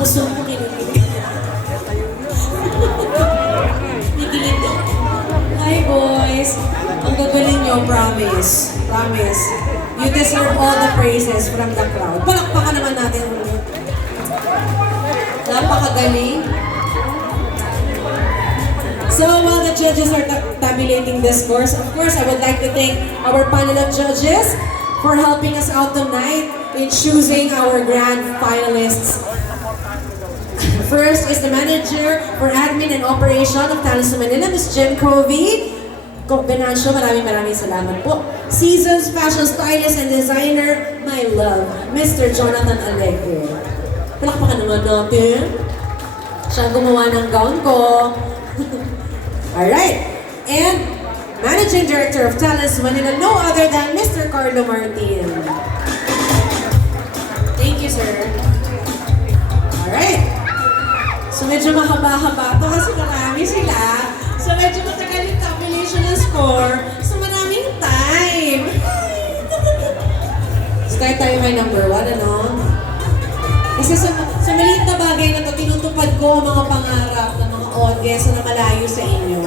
Puso mo kinikilig. Kikilig din. Hi boys! Ang gagaling nyo, promise. Promise. You deserve all the praises from the crowd. Palakpakan naman natin ulit. Napakagaling. So while the judges are tabulating the scores, of course, I would like to thank our panel of judges for helping us out tonight in choosing our grand finalists. First is the manager for admin and operation of Talents Manila, Ms. Jen Covey. Benancio, maraming salamat po. Seasons fashion stylist and designer, my love, Mr. Jonathan Alegre. Palakpakan naman natin. Siya gumawa ng gown ko. Alright. And Managing Director of Talents Manila, no other than Mr. Carlo Martin. Thank you, sir. Alright. So medyo mahaba-haba ito kasi marami sila. So medyo matagal yung tabulation ng score. So maraming time. Start tayo may number 1, ano? Kasi sa maliit na bagay na ito, tinutupad ko ang mga pangarap ng mga audience na malayo sa inyo.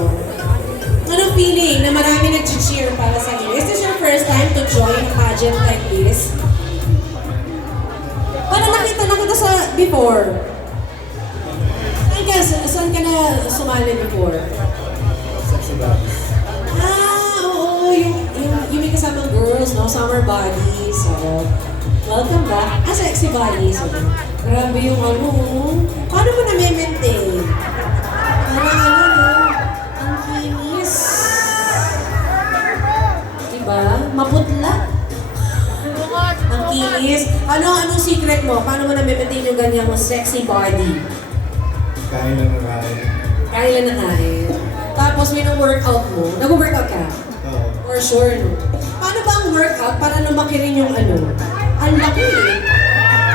Anong feeling na marami nag-cheer para sa inyo? Is this your first time to join a pageant like this? Paano nakita sa before? I guess, saan ka na sumali before? Oo, yung may kasamang girls, no? Summer body, so welcome back. Sexy body, so grabe yung ano, paano mo na-maintain? Parang ang kinis. Diba? Maputla. Ang kinis. Anong secret mo? Paano mo na-maintain yung ganyang sexy body? Kain lang na kain. Kain lang na kain. Tapos may workout mo. Nag-workout ka? Oo. For sure, no? Paano ba ang workout para lumaki rin yung ano? Ang laki eh.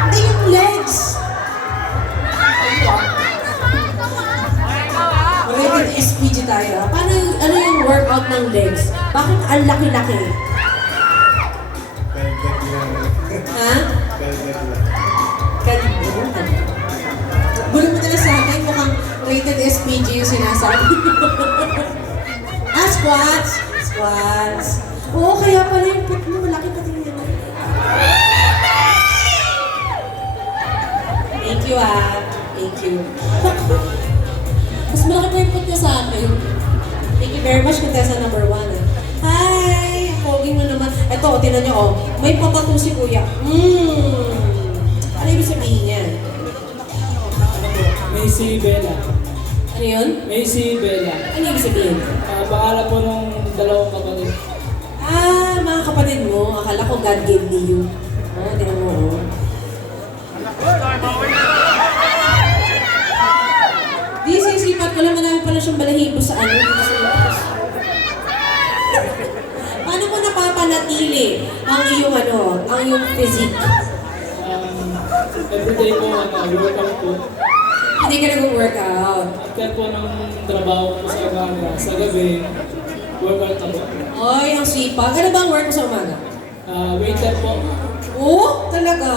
Hindi yung legs. Rated SPG tayo. Paano ano yung workout ng legs? Bakit ang laki-laki? Kaldag lang. Ha? Kaldag lang. Kalimutan. Gulo mo na sa akin, mukhang rated SPG yung sinasabi. Squats! Squats. Oo, kaya pala yung put mo, malaki pati yun. Thank you, Thank you. Mas malaki pa yung put niya sa akin. Thank you very much, contestant number 1. Hi! Pogi mo naman. Ito, tinan niyo, may patato si kuya. Ano ibig sabihin niya? May si Bella. Ano yun? May si Bella. Ano ibig sabihin? Pangalan po nung dalawang kapatid. Mga kapatid mo. Akala ko God gave me you. Tingnan mo, Di, sisipat ko lang. Marami pala siyang balahibo sa ano. Dito sa labas. Paano mo napapanatili ang iyong ang iyong physique? Everyday po, workout po. Hindi ka nag-workout. After po ng trabaho ko sa umaga, sa gabi, workout ako. Ay, ang sipag. Ano ba ang work mo sa umaga? Waiter po. Oo, talaga.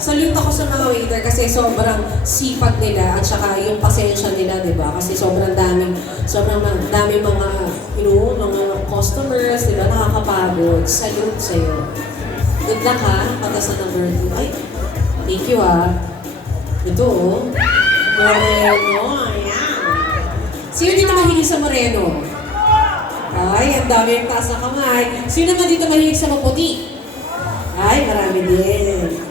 Salute ako sa mga waiter kasi sobrang sipag nila at saka yung pasensya nila, di ba? Kasi sobrang daming mga, mga customers, di ba? Nakakapagod. Salute sa'yo. Good luck ha, patas na number 2. Ay, thank you Ito Moreno, ayan. Sino dito mahilig sa Moreno? Ay, ang dami yung taas na kamay. Sino naman dito mahilig sa maputi? Ay, marami din.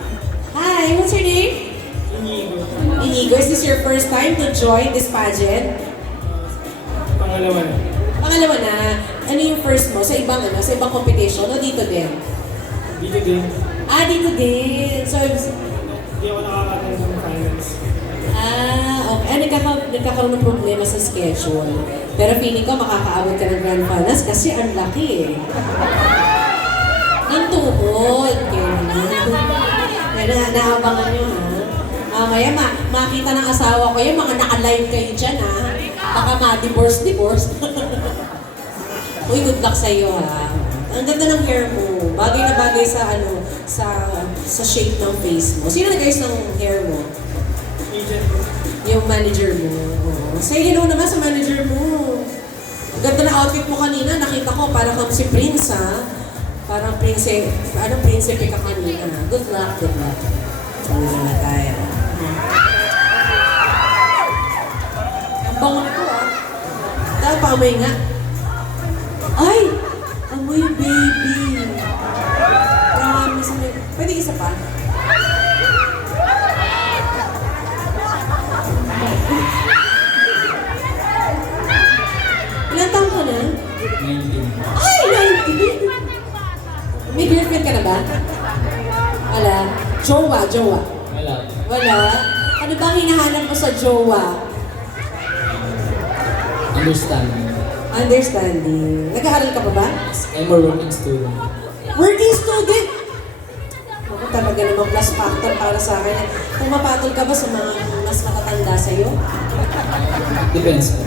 Hi, what's your name? Inigo. Inigo, is this your first time to join this pageant? Pangalawa na. Pangalawa na. Ano yung first mo? Sa ibang sa ibang competition o dito din? Dito din. Dito din. So, Hindi ako nakakataon sa finals. okay. Nagkakaroon ng problema sa schedule. Pero feeling ko makakaabot ka ng grand finals kasi ang laki ng tuhod. Kaya naabangan nyo Mamaya makita ng asawa ko yung mga naka-live kayo dyan Baka ma-divorce. Uy, good luck sa'yo Ang ganda ng hair mo. Bagay na bagay sa sa shape ng face mo. Sino nag-ayos ng hair mo? agent ko. Yung manager mo. Say hello naman sa manager mo. Ang ganda na outfit mo kanina. Nakita ko, parang kang si Prince, ha? Parang prinsipe ka kanina. Good luck, good luck. Sabi na tayo. Ang bango nito, ha? Dahil paamoy nga. Ay! Amoy baby. Promise. Pwede isa pa? Ilan taon ka na? 19. Ay, 19! May girlfriend ka na ba? Wala. Jowa. Wala. Wala? Ano bang hinahanap mo sa jowa? Understanding. Nag-aaral ka pa ba? I'm a working student. Working student! Ako talaga namang plus factor para sa akin. Pumapatol ka ba sa mga mas matatanda sa'yo? Depends po.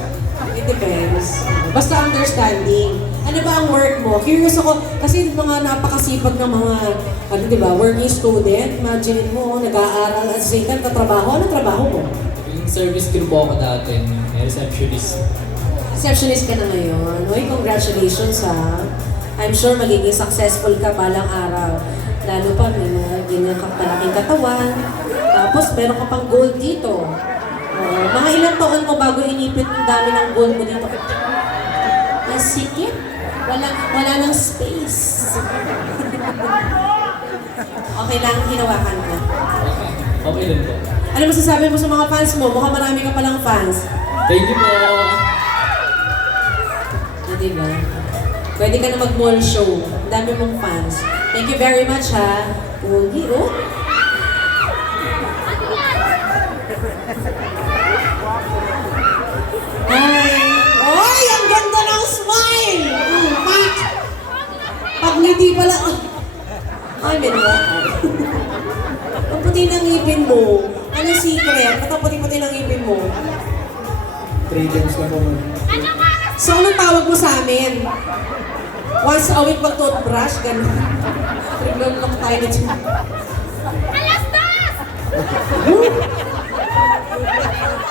It depends. Basta understanding. Ano ba ang work mo? Curious ako, kasi mga napakasipag ng mga, di ba, working student. Imagine mo, nag-aaral at same time, tatrabaho. Anong trabaho mo? Yung service crew po ako dati, receptionist. Receptionist ka na ngayon. Uy, congratulations ha. I'm sure magiging successful ka balang araw. Lalo pa, may mga ganyan kang palaking katawan. Tapos, meron ka pang gold dito. Mga ilang taon mo bago inipit yung dami ng gold mo dito. Sikip. Wala nang space. Okay lang, hinawakan ko. Okay lang po. Ano masasabi mo sa mga fans mo? Mukhang marami ka palang fans. Thank you po. Diba? Pwede ka na mag-mall show. Ang dami mong fans. Thank you very much, ha? Pogi, oh. Hi! Oy! Ang ganda ng smile! Pat! Pag ngiti pala, ay, meron. Ang puti ng ngipin mo. Anong secret? Ba't ang puti-puti ng ngipin mo? 3 games na po. So, anong tawag mo sa amin? Once a week mag-toothbrush? Ganun. Triglon-lock tayo na dyan.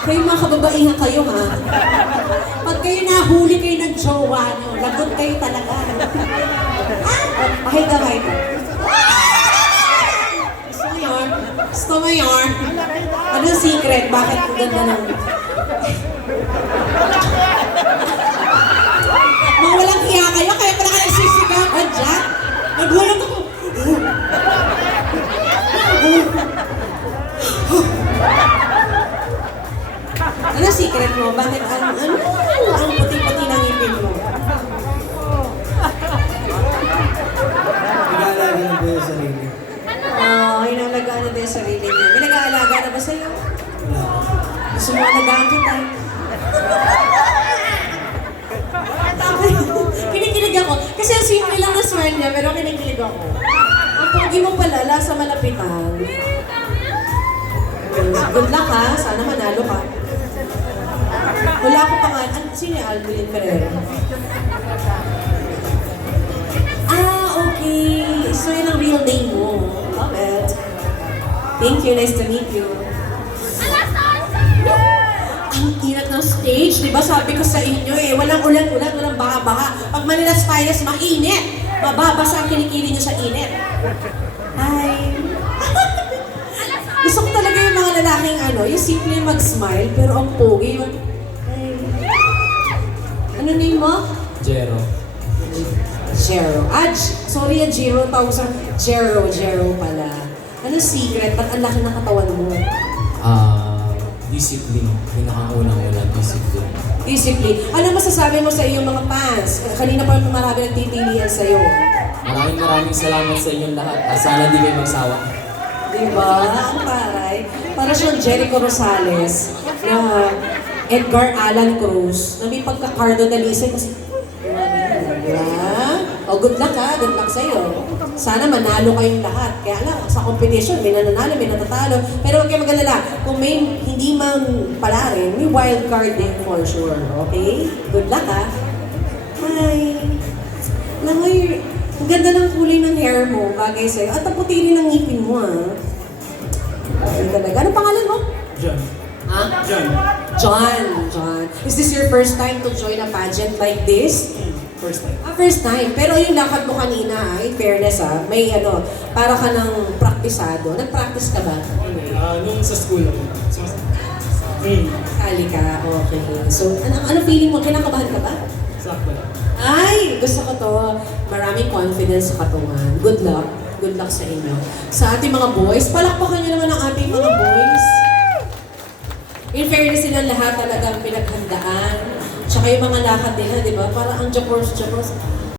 Kayo mga kababaihan kayo, ha? Pag kayo nahuli kayo ng jowa, lagot kayo talaga. Ahit ka. Gusto mo yun? Gusto mo yun? Anong secret? Bakit ang ganda ng... Mga walang hiya kayo, kaya pala kayo sisigaw. Diyan? Nagwalang ako. Ano secret mo? Bakit ang puti-puti ng ngipin mo? Nag-aalaga na po yung sarili. Inalagaan na din yung sarili niya. May nag-aalaga na ba sa'yo? Wala. Gusto mo alagaan kita? Kinikilig ako. Kasi ang simple lang na smile niya, pero kinikilig ako. Ang pogi mo pala, sa malapitan. Good luck ha. Sana manalo ka. Wala ko pa nga. Sino yung Alvin Pereira? Okay. So yun ang real name mo. Love it. Thank you. Nice to meet you. Ang inat ng stage. Diba sabi ko sa inyo walang ulan-ulan, walang baha-baha. Pag Manila's finest, mainit. Mababasa ang kilikili niyo sa init. Hi. Gusto ko talaga yung mga lalaking yung simple mag-smile, pero ang pogi yung... Ano name mo? Jero. Jero. Sorry, Jero. Tawag sa Jero pala. Ano secret? Ba't ang laki ng katawan mo? Discipline. Pinakaunang-unang discipline. Discipline. Ano masasabi mo sa iyong mga fans? Kanina pa marami nagtitilian sa'yo. Maraming salamat sa inyong lahat. Sana di kayo magsawa. Diba? Ang taray. Para siyang Jericho Rosales na Edgar Allan Cruz na may pagka-Cardo Dalisay kasi good luck ha. Good luck sa'yo. Sana manalo kayong lahat. Kaya lang, sa competition, may nananalo, may natatalo. Pero huwag kayo mag-alala. Kung may hindi man pala rin, may wild card din for sure. Okay? Good luck ha. Hi. Alam mo, ang ganda ng kulay ng hair mo, bagay sa'yo. At ang puti rin ng ngipin mo ha. Ay talaga. Ano pangalan mo? John. Ha? John. John. Is this your first time to join a pageant like this? First time. First time. Pero yung lakad mo kanina, in fairness may para ka ng praktisado. Nag-practice ka ba? Nung sa school ako. Kali ka, okay. So, ano feeling mo? Kinakabahan ka ba? Sakto lang. Ay, gusto ko to. Maraming confidence sa katungan. Good luck. Good luck sa inyo. Sa ating mga boys, palakpakan nyo naman ang ating mga boys. In fairness, silang lahat talagang pinaghandaan. Tsaka yung mga lakad nila, di ba? Parang ang japors.